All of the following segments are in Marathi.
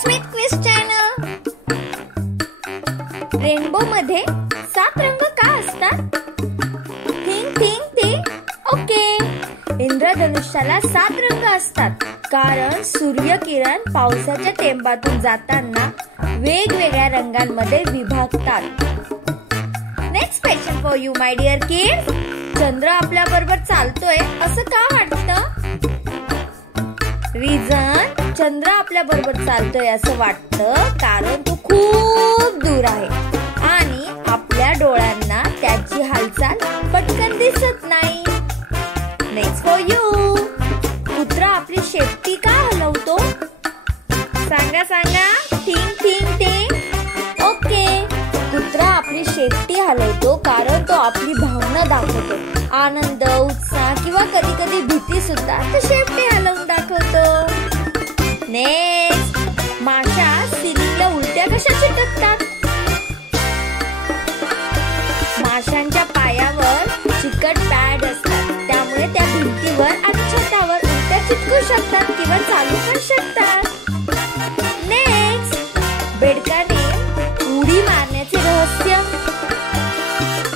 Smith quiz channel. रेनबो मध्ये 7 रंग का असतात? Think think think. ओके. इंद्रधनुष्याला 7 रंग असतात कारण सूर्यकिरण पावसाच्या थेंबातून जाताना वेगवेगळ्या रंगांमध्ये विभागतात. Next question for you my dear kids. चंद्र आपल्या बरोबर चालतोय असं का वाटतं? रिझन, चंद्र आपल्या बरोबर चालतोय असं वाटतं कारण तो खूप दूर आहे आणि आपल्या डोळ्यांना त्याची हालचाल पटकन दिसत नाही. Next for you. कुत्रा आपली शेपटी का हलवतो? सांगा सांगा. Think think think. ओके. कुत्रा आपली शेपटी हलवतो कारण तो आपली भावना दाखवतो. आनंद, उत्साह किंवा कधी कधी भीती सुद्धा तो शेपटी हलवून दाखवतो. नेक्स्ट. माशा सिलिंगला उलट्या कशा चिटकतात? माशांच्या पायावर चिकट पॅड असतात त्यामुळे त्या भिंतीवर आणि छतावर उलट्या चिटकू शकतात किंवा चालू पण शकतात. नेक्स्ट. बेडकाने उडी मारण्याचे रहस्य.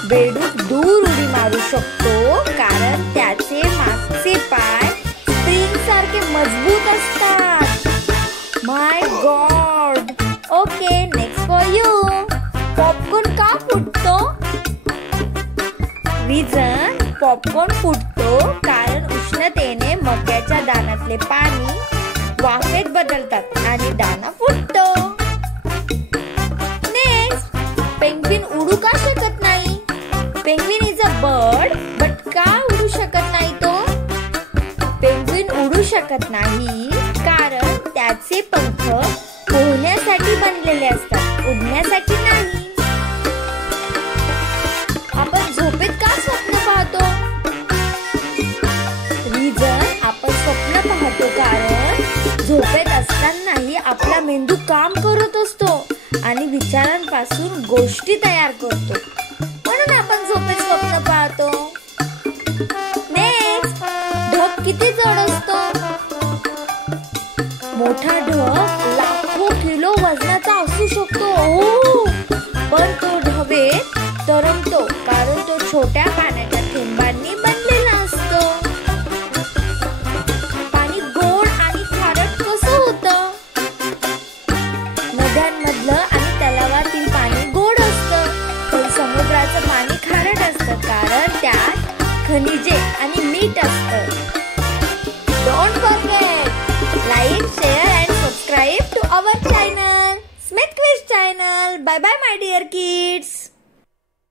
बेडूक दूर उडी मारू शकतो कारण त्याचे मागचे पाय स्प्रिंग सारखे मजबूत असतात. My God. Okay. Next for you. Popcorn का फुटतो? रिझन, पॉपकॉर्न फुटतो कारण उष्णतेने मक्याच्या दाण्यातले पाणी वाफेत बदलतात आणि दाणा फुटतो. नेक्स्ट. पेंग्विन उडू का शकत नाही? Penguin is a bird but का उडू शकत नाही तो? पेंग्विन उडू शकत नाही कारण त्याचे पंख पोहण्यासाठी बनलेले असतात, उडण्यासाठी नाही. आपण झोपेत का स्वप्न पाहतो? रिझन, आपण स्वप्न पाहतो कारण झोपेत असतानाही आपला मेंदू काम करत असतो आणि विचारांपासून गोष्टी तयार करतो, म्हणून आपण झोपेत स्वप्न पाहतो. नेक्स्ट. ढग किती जड असतो? मोठा ढग लाखो किलो वजनाचा असू शकतो पण तो हवेत तरंगतो कारण तो छोट्या पाण्याच्या थेंबांनी बनलेला असतो. पाणी गोड आणि खारट कसं होतं? नद्यांमधलं आणि तलावातील पाणी गोड असतं पण समुद्राचं पाणी खारट असतं कारण त्यात खनिजे आणि मीठ असतं. Don't forget like, share and subscribe to our channel, Smith quiz channel. Bye bye my dear kids.